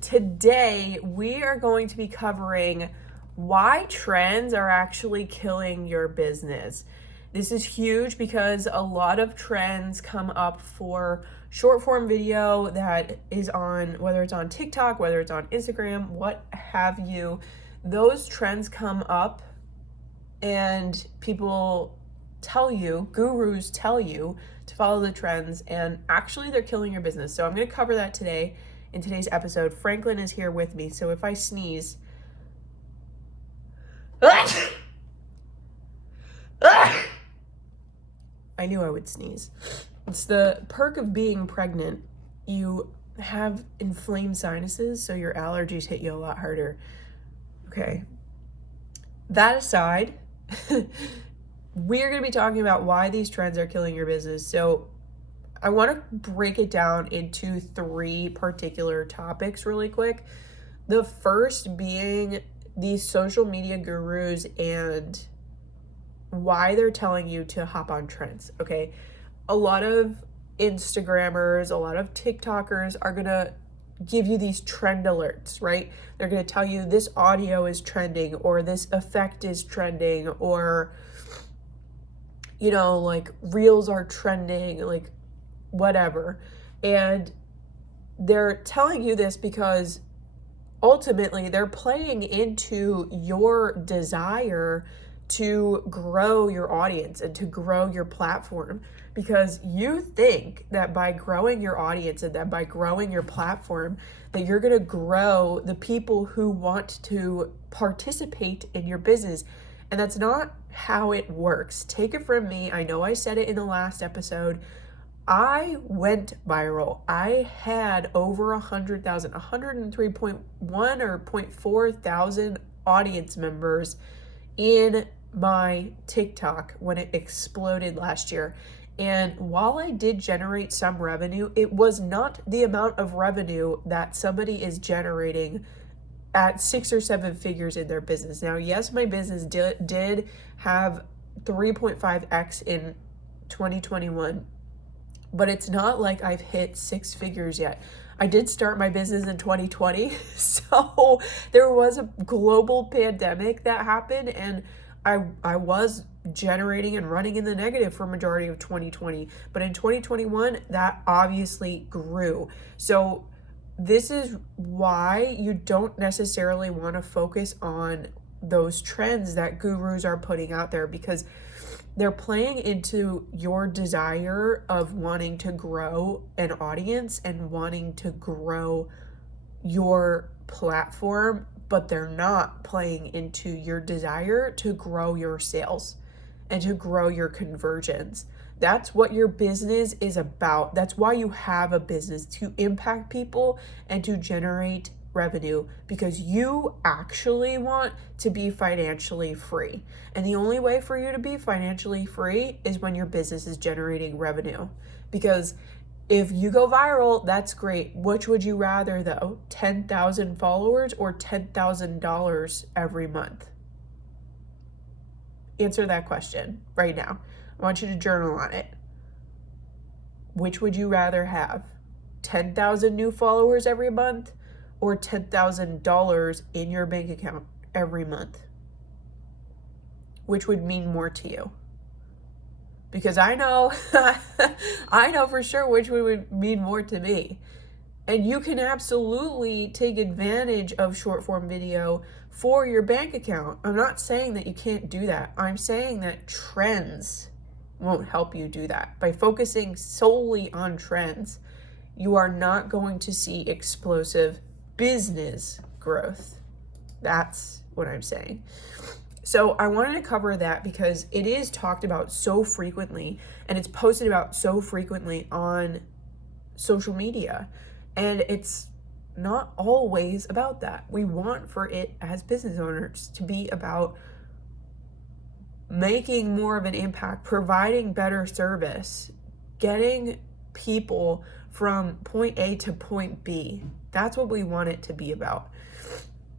today we are going to be covering why trends are actually killing your business. This is huge because a lot of trends come up for short form video that is on, whether it's on TikTok, whether it's on Instagram, what have you. Those trends come up and people tell you, gurus tell you to follow the trends, and actually they're killing your business. So I'm going to cover that today in today's episode. Franklin is here with me, so if I sneeze, I knew I would sneeze. It's the perk of being pregnant. You have inflamed sinuses, so your allergies hit you a lot harder. Okay. That aside, we're going to be talking about why these trends are killing your business. So I want to break it down into 3 particular topics really quick. The first being these social media gurus and why they're telling you to hop on trends, okay? A lot of Instagrammers, a lot of TikTokers are going to give you these trend alerts, right? They're going to tell you this audio is trending, or this effect is trending, or, you know, like reels are trending, like whatever. And they're telling you this because ultimately they're playing into your desire to grow your audience and to grow your platform, because you think that by growing your audience and that by growing your platform that you're going to grow the people who want to participate in your business. And that's not how it works. Take it from me. I know I said it in the last episode. I went viral. I had over 100,000, 103.1 or 0.4 thousand audience members in my TikTok when it exploded last year. And while I did generate some revenue, it was not the amount of revenue that somebody is generating at 6 or 7 figures in their business. Now, yes, my business did have 3.5x in 2021. But it's not like I've hit 6 figures yet. I did start my business in 2020, so there was a global pandemic that happened, and I was generating and running in the negative for majority of 2020. But in 2021, that obviously grew. So this is why you don't necessarily want to focus on those trends that gurus are putting out there, because they're playing into your desire of wanting to grow an audience and wanting to grow your platform, but they're not playing into your desire to grow your sales and to grow your conversions. That's what your business is about. That's why you have a business, to impact people and to generate revenue, because you actually want to be financially free. And the only way for you to be financially free is when your business is generating revenue. Because if you go viral, that's great. Which would you rather though? 10,000 followers or $10,000 every month? Answer that question right now. I want you to journal on it. Which would you rather have? 10,000 new followers every month or $10,000 in your bank account every month? Which would mean more to you? Because I know, I know for sure which would mean more to me. And you can absolutely take advantage of short form video for your bank account. I'm not saying that you can't do that. I'm saying that trends won't help you do that. By focusing solely on trends, you are not going to see explosive business growth. That's what I'm saying. So I wanted to cover that because it is talked about so frequently and it's posted about so frequently on social media. And it's not always about that. We want for it as business owners to be about making more of an impact, providing better service, getting people from point A to point B. That's what we want it to be about.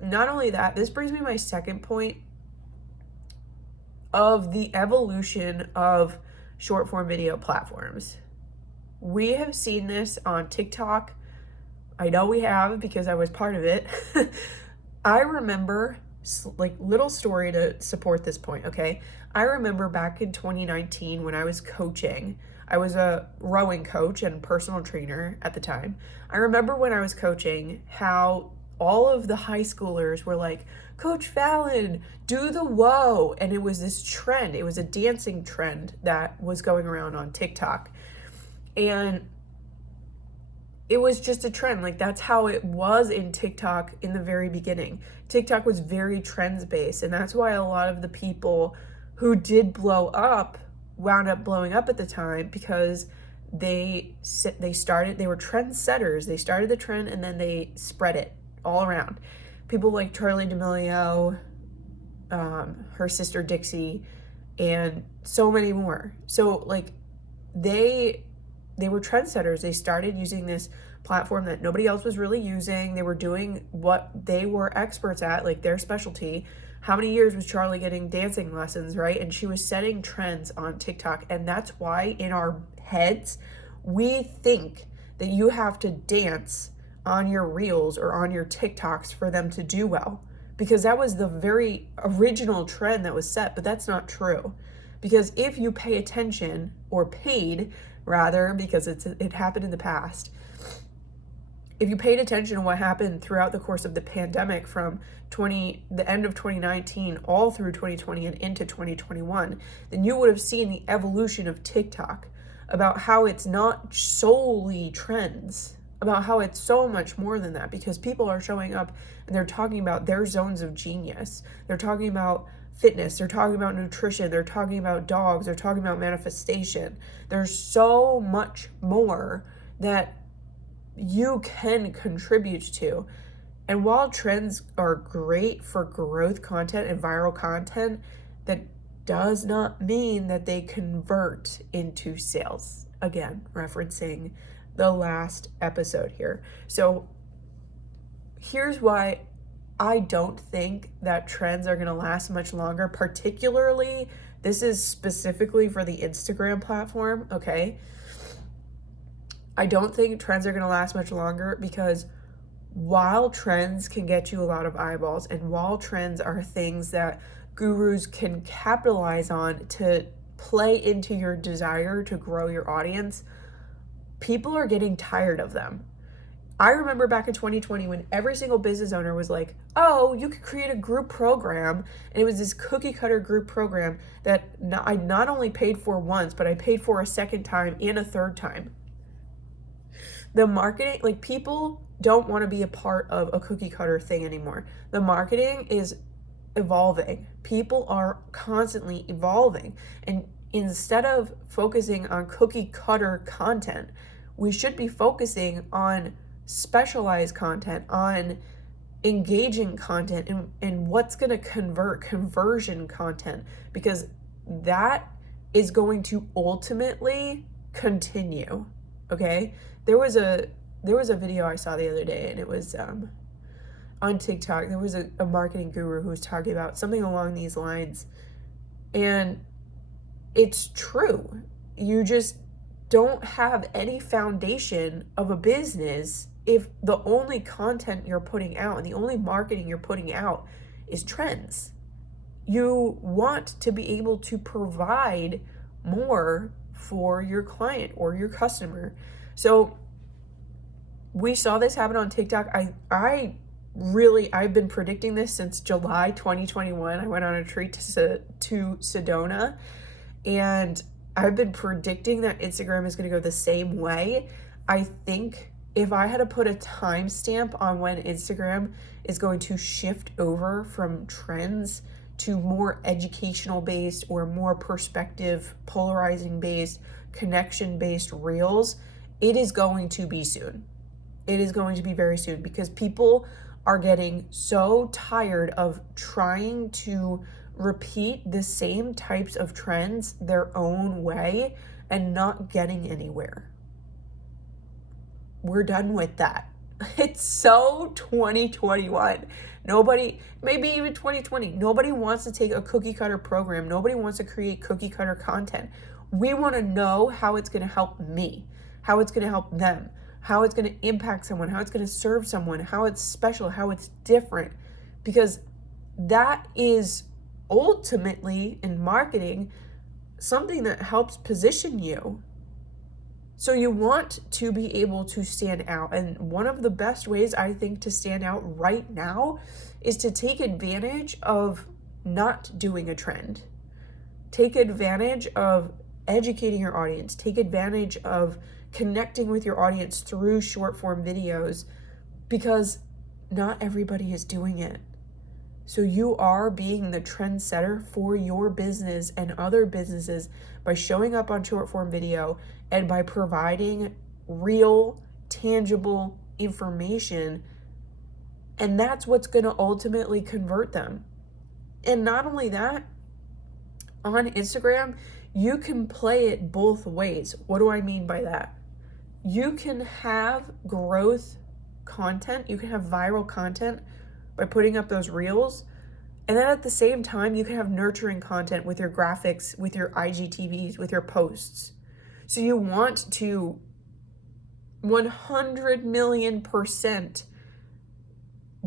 Not only that, this brings me to my second point of the evolution of short form video platforms. We have seen this on TikTok I know we have because I was part of it. I remember, like, little story to support this point, okay? I remember back in 2019 when I was coaching, I was a rowing coach and personal trainer at the time. I remember when I was coaching how all of the high schoolers were like, Coach Fallon, do the whoa. And it was this trend. It was a dancing trend that was going around on TikTok. And it was just a trend. Like, that's how it was in TikTok in the very beginning. TikTok was very trends based, and that's why a lot of the people who did blow up wound up blowing up at the time, because they were trendsetters. They started the trend and then they spread it all around. People like Charli D'Amelio, her sister Dixie, and so many more. So like they were trendsetters. They started using this platform that nobody else was really using. They were doing what they were experts at, like their specialty. How many years was Charli getting dancing lessons, right? And she was setting trends on TikTok. And that's why in our heads, we think that you have to dance on your reels or on your TikToks for them to do well, because that was the very original trend that was set. But that's not true, because if you pay attention, or paid rather, because it happened in the past, if you paid attention to what happened throughout the course of the pandemic from the end of 2019 all through 2020 and into 2021, then you would have seen the evolution of TikTok, about how it's not solely trends, about how it's so much more than that, because people are showing up and they're talking about their zones of genius. They're talking about fitness, they're talking about nutrition, they're talking about dogs, they're talking about manifestation. There's so much more that you can contribute to. And while trends are great for growth content and viral content, that does not mean that they convert into sales. Again, referencing the last episode here. So here's why I don't think that trends are going to last much longer. Particularly, this is specifically for the Instagram platform, okay? I don't think trends are going to last much longer, because while trends can get you a lot of eyeballs, and while trends are things that gurus can capitalize on to play into your desire to grow your audience, people are getting tired of them. I remember back in 2020 when every single business owner was like, oh, you could create a group program. And it was this cookie cutter group program that I not only paid for once, but I paid for a second time and a third time. The marketing, like, people don't want to be a part of a cookie cutter thing anymore. The marketing is evolving. People are constantly evolving. And instead of focusing on cookie cutter content, we should be focusing on specialized content, on engaging content, and what's going to conversion content, because that is going to ultimately continue. Okay? There was a video I saw the other day, and it was on TikTok. There was a marketing guru who was talking about something along these lines, and it's true. You just don't have any foundation of a business if the only content you're putting out and the only marketing you're putting out is trends. You want to be able to provide more for your client or your customer. So we saw this happen on TikTok. I've been predicting this since July 2021. I went on a retreat to Sedona, and I've been predicting that Instagram is going to go the same way. I think if I had to put a timestamp on when Instagram is going to shift over from trends to more educational based or more perspective, polarizing based, connection based reels, it is going to be soon. It is going to be very soon, because people are getting so tired of trying to repeat the same types of trends their own way and not getting anywhere. We're done with that. It's so 2021. Nobody, maybe even 2020, nobody wants to take a cookie cutter program. Nobody wants to create cookie cutter content. We want to know how it's going to help me, how it's going to help them, how it's going to impact someone, how it's going to serve someone, how it's special, how it's different. Because that is ultimately in marketing something that helps position you. So you want to be able to stand out. And one of the best ways I think to stand out right now is to take advantage of not doing a trend. Take advantage of educating your audience. Take advantage of connecting with your audience through short form videos, because not everybody is doing it. So you are being the trendsetter for your business and other businesses by showing up on short form video and by providing real, tangible information. And that's what's going to ultimately convert them. And not only that, on Instagram, you can play it both ways. What do I mean by that? You can have growth content, you can have viral content by putting up those reels. And then at the same time, you can have nurturing content with your graphics, with your IGTVs, with your posts. So you want to 100,000,000%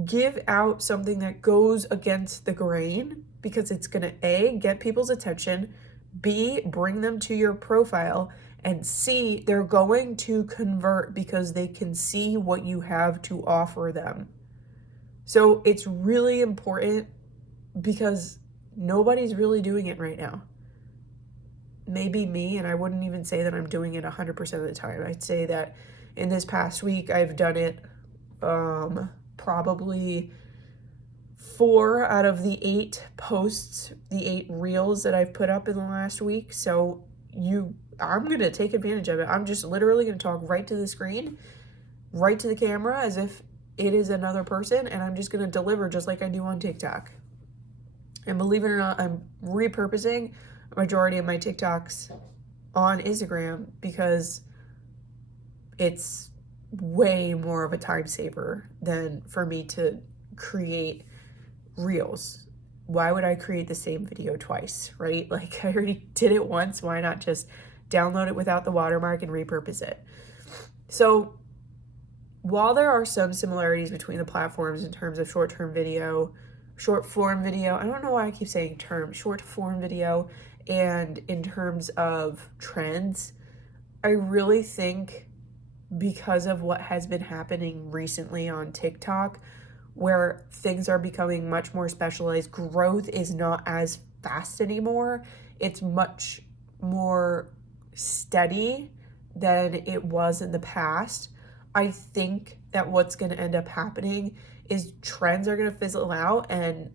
give out something that goes against the grain, because it's going to A, get people's attention, B, bring them to your profile, and C, they're going to convert because they can see what you have to offer them. So it's really important, because nobody's really doing it right now. Maybe me, and I wouldn't even say that I'm doing it 100% of the time. I'd say that in this past week, I've done it probably 4 out of the 8 posts, the 8 reels that I've put up in the last week. So I'm going to take advantage of it. I'm just literally going to talk right to the screen, right to the camera, as if it is another person, and I'm just going to deliver just like I do on TikTok. And believe it or not, I'm repurposing a majority of my TikToks on Instagram because it's way more of a time saver than for me to create reels. Why would I create the same video twice, right? Like, I already did it once. Why not just download it without the watermark and repurpose it? So while there are some similarities between the platforms in terms of short form video, I don't know why I keep saying short form video, and in terms of trends, I really think because of what has been happening recently on TikTok, where things are becoming much more specialized, growth is not as fast anymore. It's much more steady than it was in the past. I think that what's going to end up happening is trends are going to fizzle out, and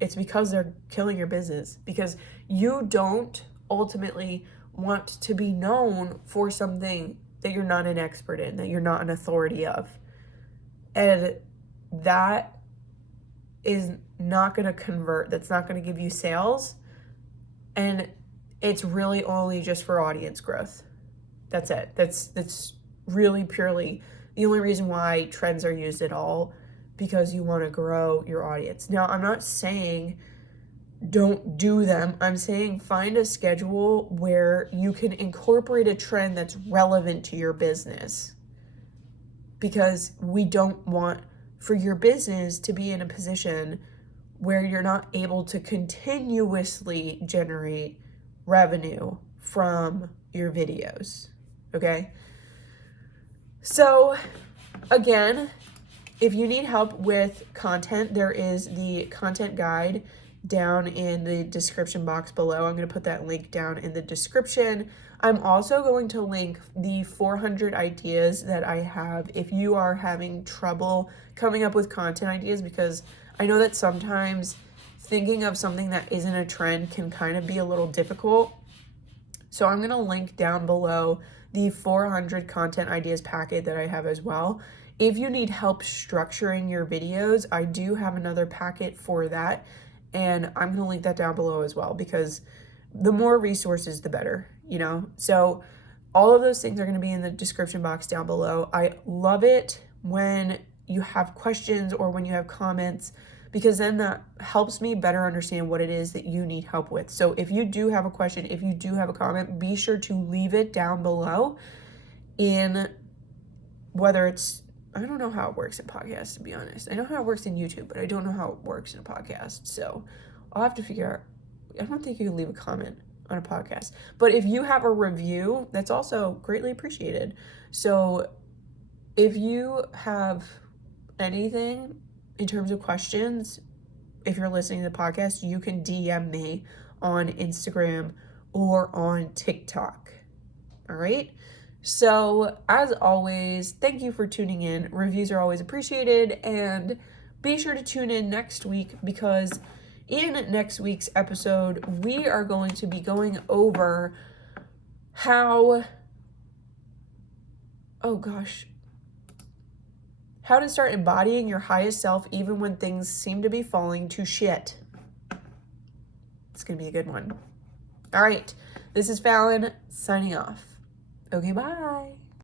it's because they're killing your business, because you don't ultimately want to be known for something that you're not an expert in, that you're not an authority of. And that is not going to convert. That's not going to give you sales. And it's really only just for audience growth. That's it. That's really purely the only reason why trends are used at all, because you want to grow your audience. Now, I'm not saying don't do them. I'm saying find a schedule where you can incorporate a trend that's relevant to your business, because we don't want for your business to be in a position where you're not able to continuously generate revenue from your videos. Okay? So again, if you need help with content, there is the content guide down in the description box below. I'm going to put that link down in the description. I'm also going to link the 400 ideas that I have if you are having trouble coming up with content ideas, because I know that sometimes thinking of something that isn't a trend can kind of be a little difficult. So I'm going to link down below the 400 content ideas packet that I have as well. If you need help structuring your videos, I do have another packet for that, and I'm going to link that down below as well, because the more resources, the better, So all of those things are going to be in the description box down below. I love it when you have questions or when you have comments, because then that helps me better understand what it is that you need help with. So if you do have a question, if you do have a comment, be sure to leave it down below in whether it's, I don't know how it works in podcasts, to be honest. I know how it works in YouTube, but I don't know how it works in a podcast. So I'll have to figure out. I don't think you can leave a comment on a podcast. But if you have a review, that's also greatly appreciated. So if you have anything in terms of questions, if you're listening to the podcast, you can DM me on Instagram or on TikTok. All right? So, as always, thank you for tuning in. Reviews are always appreciated, and be sure to tune in next week, because in next week's episode, we are going to be going over how to start embodying your highest self even when things seem to be falling to shit. It's going to be a good one. All right, this is Fallon signing off. Okay, bye.